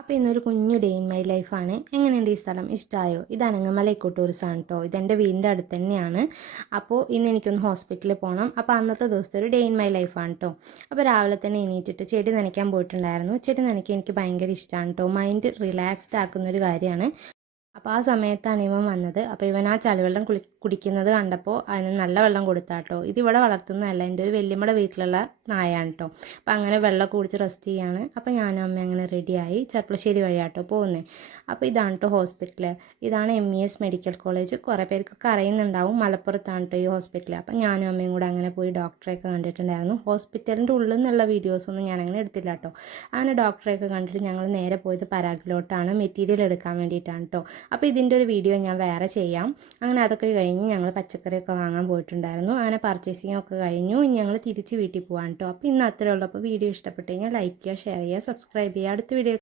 അപ്പോൾ ഇന്നൊരു കുഞ്ഞു ഡേ ഇൻ മൈ ലൈഫാണ്. എങ്ങനെയുണ്ട് ഈ സ്ഥലം? ഇഷ്ടമായോ? ഇത് അനങ്ങമല ഇക്കോ ടൂറിസം ആണ് കേട്ടോ. ഇതെൻ്റെ വീടിൻ്റെ അടുത്ത് തന്നെയാണ്. അപ്പോൾ ഇന്ന് എനിക്കൊന്ന് ഹോസ്പിറ്റലിൽ പോകണം. അപ്പോൾ അന്നത്തെ ദിവസത്തെ ഒരു ഡേ ഇൻ മൈ ലൈഫാണ് കേട്ടോ. അപ്പോൾ രാവിലെ തന്നെ എണീറ്റിട്ട് ചെടി നനയ്ക്കാൻ പോയിട്ടുണ്ടായിരുന്നു. ചെടി നനയ്ക്കാൻ എനിക്ക് ഭയങ്കര ഇഷ്ടമാണ് കേട്ടോ. മൈൻഡ് റിലാക്സ്ഡ് ആക്കുന്നൊരു കാര്യമാണ്. അപ്പോൾ ആ സമയത്താണ് ഇവൻ വന്നത്. അപ്പോൾ ഇവൻ ആ ചളിവെള്ളം കുടിക്കുന്നത് കണ്ടപ്പോൾ അതിന് നല്ല വെള്ളം കൊടുത്താട്ടോ. ഇതിവിടെ വളർത്തുന്നതല്ല, എൻ്റെ ഒരു വല്യമ്മയുടെ വീട്ടിലുള്ള നായാണ് കേട്ടോ. അപ്പോൾ അങ്ങനെ വെള്ളമൊക്കെ കുടിച്ച് റെസ്റ്റ് ചെയ്യാണ്. അപ്പോൾ ഞാനും അമ്മ അങ്ങനെ റെഡിയായി ചെർപ്പളശ്ശേരി വഴിയാട്ടോ പോകുന്നത്. അപ്പോൾ ഇതാണ് കേട്ടോ ഹോസ്പിറ്റൽ. ഇതാണ് MES മെഡിക്കൽ കോളേജ്. കുറേ പേർക്കൊക്കെ അറിയുന്നുണ്ടാവും, മലപ്പുറത്താണ് കേട്ടോ ഈ ഹോസ്പിറ്റൽ. അപ്പോൾ ഞാനും അമ്മയും കൂടെ അങ്ങനെ പോയി ഡോക്ടറെയൊക്കെ കണ്ടിട്ടുണ്ടായിരുന്നു. ഹോസ്പിറ്റലിൻ്റെ ഉള്ളിൽ നിന്നുള്ള വീഡിയോസൊന്നും ഞാനങ്ങനെ എടുത്തില്ല കേട്ടോ. അങ്ങനെ ഡോക്ടറെയൊക്കെ കണ്ടിട്ട് ഞങ്ങൾ നേരെ പോയത് പരാഗിലോട്ടാണ്, മെറ്റീരിയൽ എടുക്കാൻ വേണ്ടിയിട്ടാണ് കേട്ടോ. അപ്പോൾ ഇതിൻ്റെ ഒരു വീഡിയോ ഞാൻ വേറെ ചെയ്യാം. അങ്ങനെ അതൊക്കെ കഴിഞ്ഞ് ഞങ്ങൾ പച്ചക്കറിയൊക്കെ വാങ്ങാൻ പോയിട്ടുണ്ടായിരുന്നു. അങ്ങനെ പർച്ചേസിംഗ് ഒക്കെ കഴിഞ്ഞു. ഇനി ഞങ്ങൾ തിരിച്ച് വീട്ടിൽ പോകാൻ കേട്ടോ. അപ്പോൾ ഇന്ന് അത്രയേ ഉള്ളൂ. അപ്പോൾ വീഡിയോ ഇഷ്ടപ്പെട്ട് കഴിഞ്ഞാൽ ലൈക്ക് ചെയ്യുക, ഷെയർ ചെയ്യുക, സബ്സ്ക്രൈബ് ചെയ്യുക. അടുത്ത വീഡിയോ